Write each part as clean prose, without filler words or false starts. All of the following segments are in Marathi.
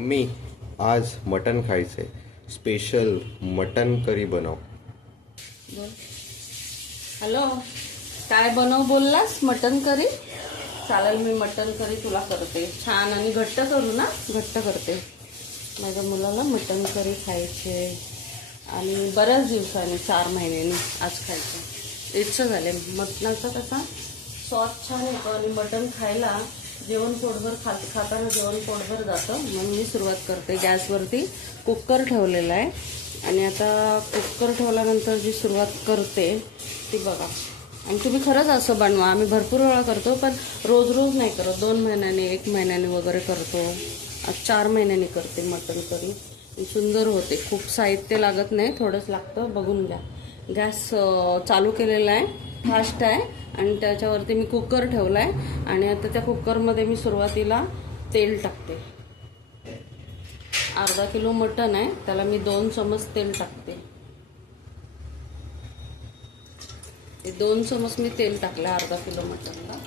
मम्मी, आज मटन खायचंय. स्पेशल मटन करी बनव. बोल. हॅलो, काय बनव बोललास? Mutton curry. चालेल, मी मटन करी तुला करते. छान आणि घट्ट करू ना, घट्ट करते. माझ्या मुलाला मटन करी खायचे आणि बऱ्याच दिवसांनी 4 महिन्यांनी आज खायचं. इच्छा झाले. मटणाचा कसा सॉस छान येतो आणि मटन खायला जेवण पोटभर खाताना जेवण पोटभर जातं. म्हणून मी सुरुवात करते. गॅसवरती कुकर ठेवलेला आहे आणि आता कुकर ठेवल्यानंतर जी सुरुवात करते ती बघा. आणि तुम्ही खरंच असं बनवा. आम्ही भरपूर वेळा करतो, पण रोज रोज नाही करत. 2 महिन्याने 1 महिन्याने वगैरे करतो. आज 4 महिन्यांनी करते मटण करी. सुंदर होते. खूप साहित्य लागत नाही, थोडंच लागतं. बघून घ्या. गॅस चालू केलेला आहे, फास्ट आहे आणि त्याच्यावरती मी कुकर ठेवला आहे. आणि आता त्या कुकरमध्ये मी सुरुवातीला तेल टाकते. अर्धा किलो मटण आहे, त्याला मी 2 चमच तेल टाकते. 2 चमच मी तेल टाकलं अर्धा किलो मटणला.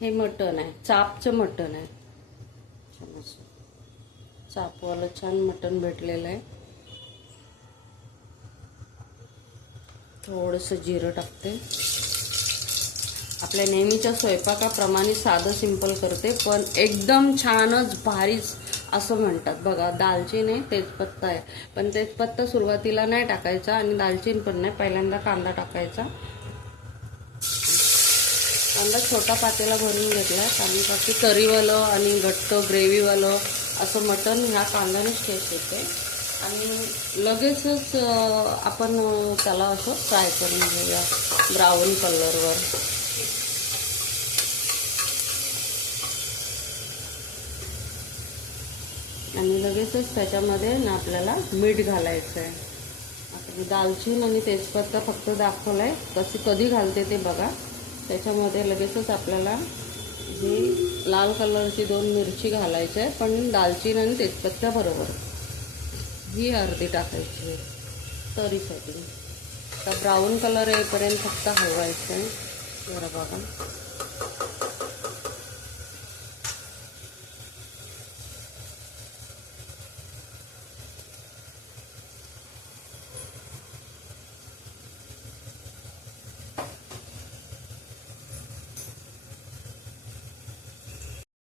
हे मटण आहे, चापचं मटण आहे. चापवालं छान मटण भेटलेलं आहे. थोडंसं जिरं टाकते. आपल्या नेहमीच्या स्वयंपाकाप्रमाणे साधं सिंपल करते, पण एकदम छानच भारीच असं म्हणतात बघा. दालचिनी तेजपत्ता आहे, पण तेजपत्ता सुरुवातीला नाही टाकायचा आणि दालचिनी पण नाही. पहिल्यांदा कांदा टाकायचा. कांदा छोटा पातेला भरून घेतला, कारण की तरीवालं आणि घट्ट ग्रेव्हीवालं असं मटण ह्या कांद्यानेच टेस्ट येते. आणि लगेचच आपण त्याला असं फ्राय करून घेऊया ब्राऊन कलरवर. आणि लगेचच त्याच्यामध्ये ना आपल्याला मीठ घालायचं आहे. आता मी दालचीन आणि तेजपत्ता फक्त दाखवला आहे, कधी घालते ते बघा. त्याच्यामध्ये लगेचच आपल्याला जी लाल कलरची 2 मिरची घालायची आहे, पण दालचीन आणि तेजपत्ता बरोबर ही अर्धी टाकायची आहे तरीसाठी. तर ब्राऊन कलर येईपर्यंत फक्त हलवायचं आहे. जरा बघा.